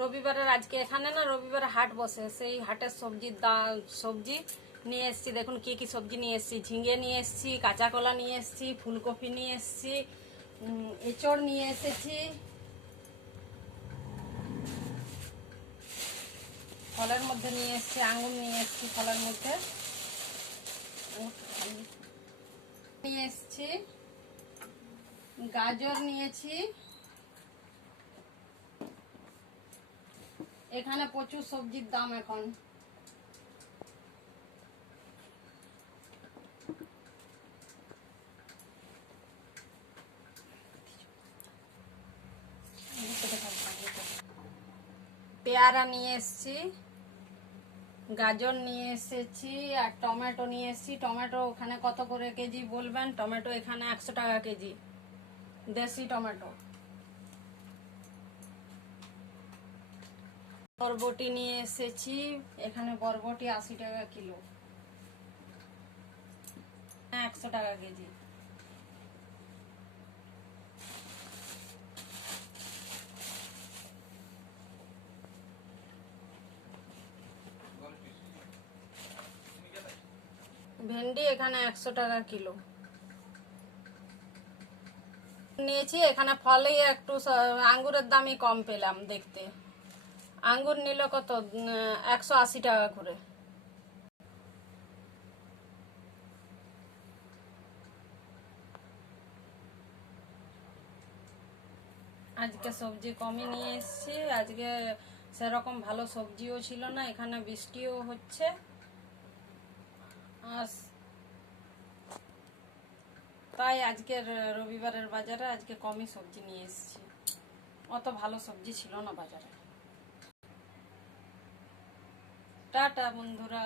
রবিবারের আজকে এখানে না রবিবারে হাট বসে, সেই হাটের সবজি নিয়ে এসেছি। দেখুন কি কি সবজি নিয়ে এসেছি। ঝিঙে নিয়ে এসেছি, কাঁচা কলা নিয়ে এসেছি, ফুলকপি নিয়ে এসেছি, এঁচড় নিয়ে এসেছি, ফলের মধ্যে নিয়ে এসেছি আঙ্গুর নিয়ে এসেছি, ফলের মধ্যে নিয়ে এসেছি, গাজর নিয়েছি। এখানে প্রচুর সবজির দাম এখন। পেয়ারা নিয়ে এসেছি, গাজর নিয়ে এসেছি, আর টমেটো নিয়ে এসেছি। টমেটো ওখানে কত করে কেজি বলবেন? টমেটো এখানে 100 টাকা কেজি, দেশি টমেটো। বরবটি নিয়ে এসেছি, এখানে বরবটি 80 টাকা কিলো, 100 টাকা কেজি। ভেন্ডি এখানে 100 টাকা কিলো নিয়েছি। এখানে ফলে একটু আঙ্গুরের দামই কম পেলাম দেখতে। আঙ্গুর নিল কত? 180 টাকা করে। আজকে সবজি কমই নিয়ে এসেছি। আজকে সেরকম ভালো সবজিও ছিল না, এখানে বৃষ্টিও হচ্ছে। আর তাই আজকের রবিবারের বাজারে আজকে কমই সবজি নিয়ে এসেছি, অত ভালো সবজি ছিল না বাজারে। টাটা বন্ধুরা।